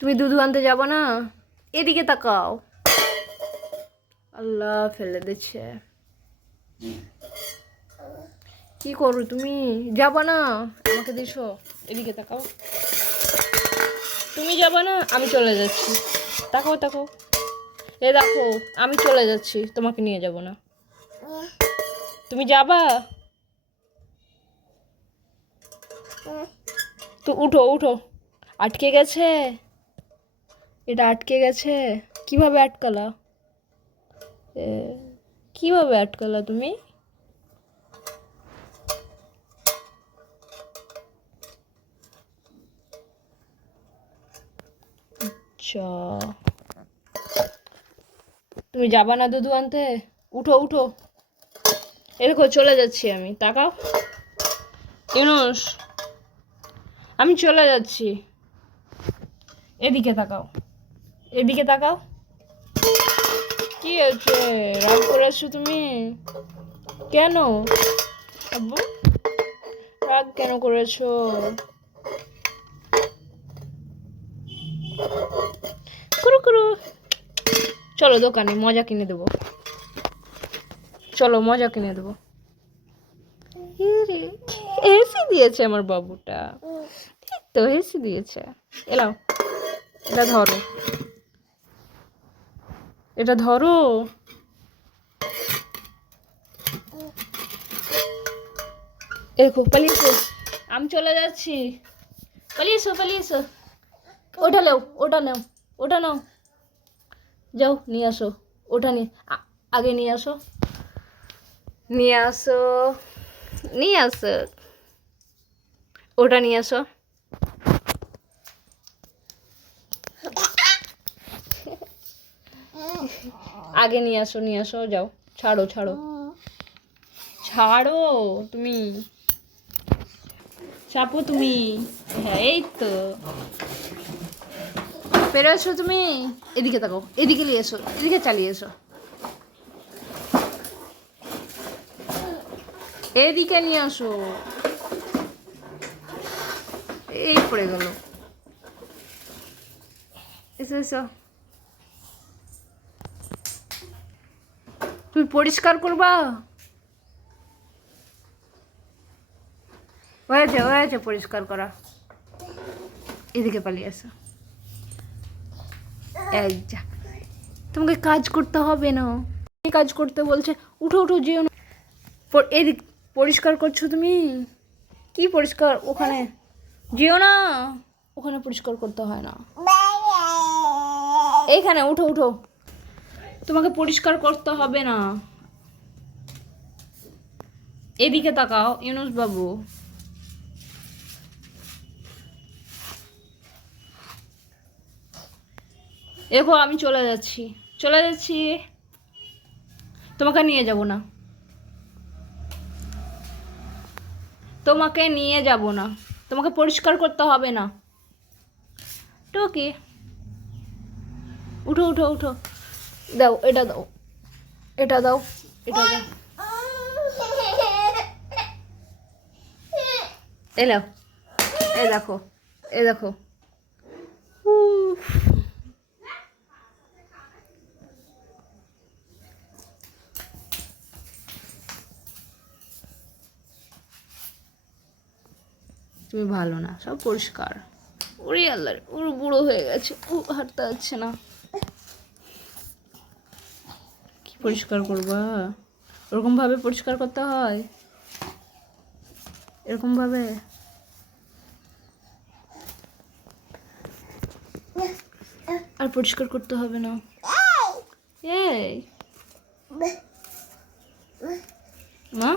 তুমি দুধু আনতে যাবো না? এদিকে তাকাও। আল্লাহ, ফেলে দিচ্ছে। কি করো তুমি? যাবো না? আমাকে দিছো। এদিকে তাকাও। তুমি যাবো না? আমি চলে যাচ্ছি। তাকাও তাকাও। এ দেখো, আমি চলে যাচ্ছি, তোমাকে নিয়ে যাব না। তুমি যাবা? তো উঠো উঠো। আটকে গেছে, এটা আটকে গেছে। কিভাবে আটকালা? এ, কিভাবে আটকালা তুমি? আচ্ছা, তুমি যাবা না দুধু আনতে? উঠো উঠো। এরকম চলে যাচ্ছি আমি, তাকাও। ইউনুস, আমি চলে যাচ্ছি। এদিকে তাকাও, এদিকে তাকাও। কি হয়েছে? রাগ করেছো তুমি? কেন আব্বু, রাগ কেন করেছো? কুরু কুরু। চলো দোকানে মজা কিনে দেবো। চলো মজা কিনে দেবো। এসি দিয়েছে আমার বাবুটা, ঠিক তো এসি দিয়েছে। এলাও, এটা ধরো, এটা ধরো। দেখো পালিয়েছো। আমি চলে যাচ্ছি। পালিয়েছো পালিয়েছো। ওটা নাও, ওটা নাও, ওটা নাও। যাও নিয়ে আসো। ওটা নিয়ে আগে নিয়ে আসো, নিয়ে আসো, নিয়ে আসো। ওটা নিয়ে আসো। আগে নিয়ে আসো, নিয়ে আসো। যাও, ছাড়ো ছাড়ো ছাড়ো। তুমি চাপো তুমি। হ্যাঁ এই তো পেরোছো তুমি। এদিকে তাকাও, এদিকে নিয়ে এসো, এদিকে চালিয়ে এসো। এদিকে নিয়ে আসো। এই পড়ে গেল। এসো এসো। তুমি পরিষ্কার করবা? হয়েছে হয়েছে পরিষ্কার করা। এদিকে পালিয়ে আসো। এই যা, তোমাকে কাজ করতে হবে না। কাজ করতে বলছে। উঠো উঠো, যেও না। এদিক পরিষ্কার করছো তুমি? কি পরিষ্কার? ওখানে যেও না, ওখানে পরিষ্কার করতে হয় না। এইখানে উঠো উঠো, তোমাকে পরিষ্কার করতে হবে না। এদিকে তাকাও ইউনুস বাবু। দেখো আমি চলে যাচ্ছি, চলে যাচ্ছি। তোমাকে নিয়ে যাব না, তোমাকে নিয়ে যাব না। তোমাকে পরিষ্কার করতে হবে না। টুকি, উঠো উঠো উঠো। দাও এটা দাও, এটা দাও, এটা দাও। এলাও, এ দেখো, এ দেখো। উফ, তুমি ভালো না, সব পরিষ্কার। ওরে আল্লাহ, ওর বুড়ো হয়ে গেছে, ও হাঁটতে পারছে না। কি পরিষ্কার করবা? ওরকম ভাবে পরিষ্কার করতে হয়, এরকম ভাবে। আর পরিষ্কার করতে হবে না। এই মা,